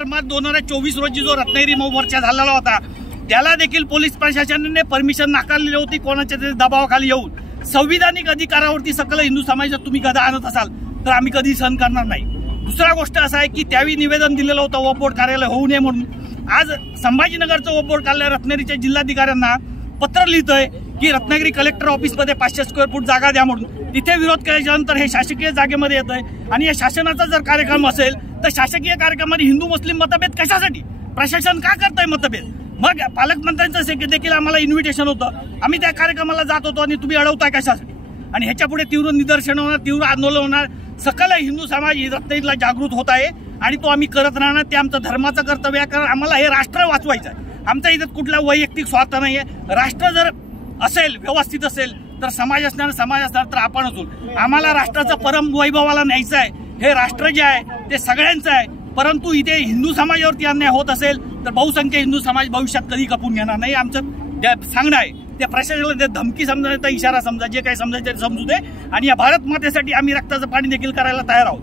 2024 रोजी जो रत्नागिरी मोर्चा झालेला होता त्याला देखील पोलीस प्रशासनाने परमिशन नाकारलेली होती। कोणाच्या तरी दबावाखाली येऊन संविधानिक अधिकारावरती सकल हिंदू समाजात तुम्ही गदा आणत असाल तर आम्ही कधी सहन करणार नाही। दुसरा गोष्ट असा आहे की त्यावेळी निवेदन दिलेलं होतं वोट कार्यालय होऊ नये म्हणून। आज संभाजीनगरचं वोट कार्यालय रत्नागिरीच्या जिल्हाधिकाऱ्यांना पत्र लिहितोय की रत्नागिरी कलेक्टर ऑफिसमध्ये 500 स्क्वेअर फूट जागा द्या म्हणून। तिथे विरोध केल्यानंतर हे शासकीय जागेमध्ये येतंय आणि या शासनाचा जर कार्यक्रम असेल तर शासकीय कार्यक्रमामध्ये हिंदू मुस्लिम मतभेद कशासाठी? प्रशासन का करतंय मतभेद? मग पालकमंत्र्यांचं देखील आम्हाला इन्व्हिटेशन होतं, आम्ही त्या कार्यक्रमाला जात होतो आणि तुम्ही अडवताय कशासाठी? आणि ह्याच्या पुढे तीव्र निदर्शन होणार, तीव्र आंदोलन होणार। सकल हिंदू समाज रत्नागिरीला जागृत होत आहे आणि तो आम्ही करत राहणार। ते आमचं धर्माचं कर्तव्य आहे, कारण आम्हाला हे राष्ट्र वाचवायचं आहे। आमच्या इथं कुठला वैयक्तिक स्वार्थ नाही आहे। राष्ट्र जर असेल, व्यवस्थित असेल तर समाज असणार, समाज असणार तर आपण असू। आम्हाला राष्ट्राचं परम वैभवाला न्यायचं आहे। हे राष्ट्र जे आहे ते सगळ्यांचं आहे, परंतु इथे हिंदू समाजावरती अन्याय होत असेल तर बहुसंख्य हिंदू समाज भविष्यात कधी खपून घेणार नाही। आमचं सांगणं आहे त्या प्रशासनाला धमकी समजायचा, इशारा समजा, जे काही समजायचं समजू दे। आणि या भारत मातेसाठी आम्ही रक्ताचं पाणी देखील करायला तयार आहोत।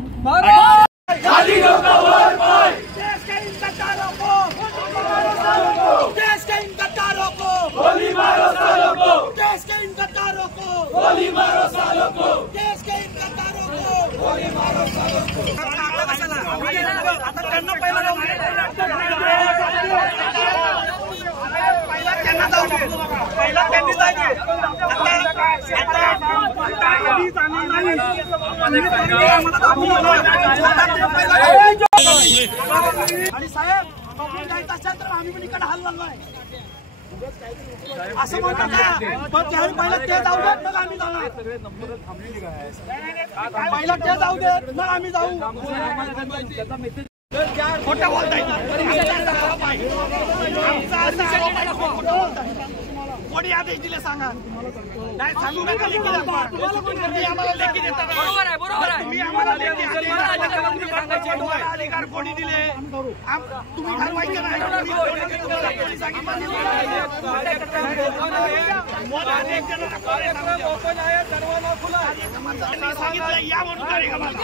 आणि साहेब जायचं असेल तर आम्ही पण इकडे हल्ला नाही असं म्हणतो का? पण त्यावेळी पहिला ते जाऊ देत मग आम्ही जाणार, पहिला ते जाऊ देत मग आम्ही जाऊ। खोटं बोलताय, कोणी आदेश दिले सांगा? नाही सांगू नका, लेखी द्या। तुम्ही आम्हाला लेखी देता, बरोबर आहे, बरोबर आहे। तुम्ही आम्हाला लेखी अधिकार कोणी दिले? तुम्ही ठरवायचं नाही, कोणी सांगितलं? या म्हणून कार्यक्रमाला